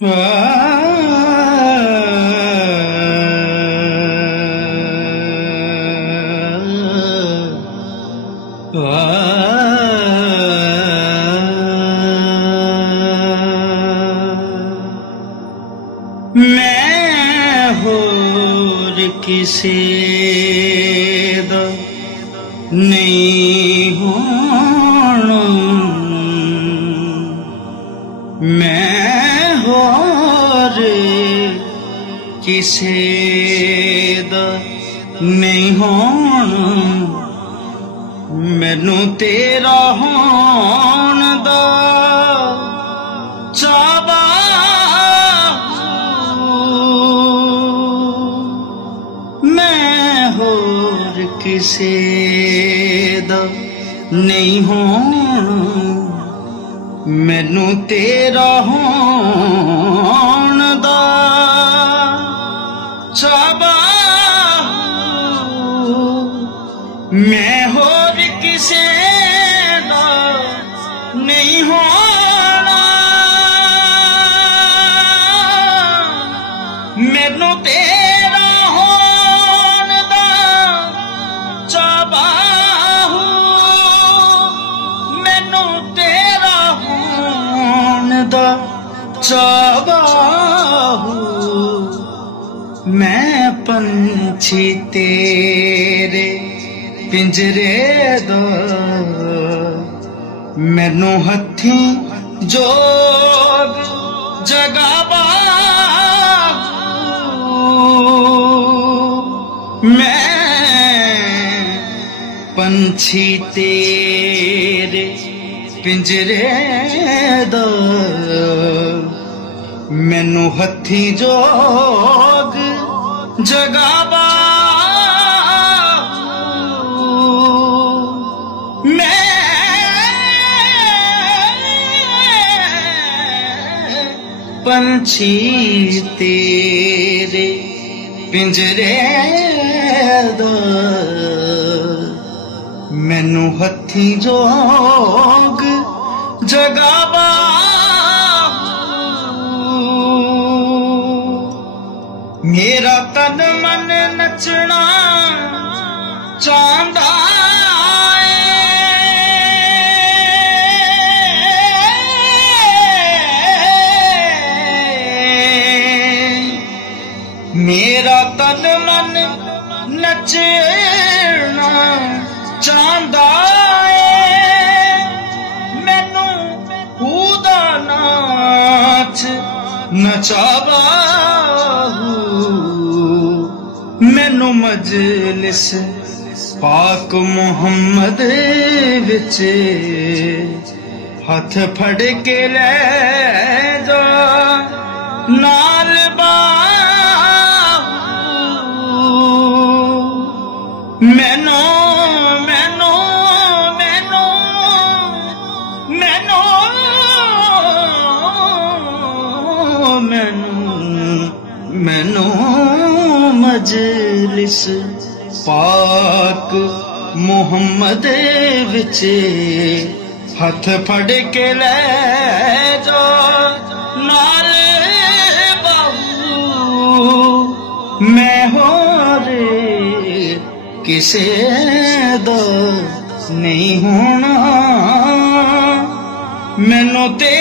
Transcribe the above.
मैं होर किसे दा नहीं होना, मैं होर किसे दा नहीं होना, मैनू तेरा होण दा चावा, मैं होर किसे दा नहीं होना, मैनू तेरा होण दा चावा, मैं होर किसे दा नहीं होना, मैनू तेरा होण दा चावा, मैनू तेरा होण दा चावा, मैं पंछी तेरे पिंजरे दा, मैनू हथी जोग जगावा, मैं पंछी तेरे पिंजरे दा, मैनू हथी जोग जगावा, पंछी तेरे पिंजरे दा, मैनू हथी जोग जगावा, मेरा तन मन नचना चांदा, मेरा तन मन नचना चांदा है, मैनू खुदा नाच नचावा, मैनू मजलिस पाक मुहम्मद विच हथ फड़ के ले जा नाल मैनू मैनू मैनू मैनू मैनू मैनू मजलिस पाक मुहम्मद विच हथ फड़ के ले जा नाल बाहू, मैं होर किसे दा नहीं होना, मैनू ते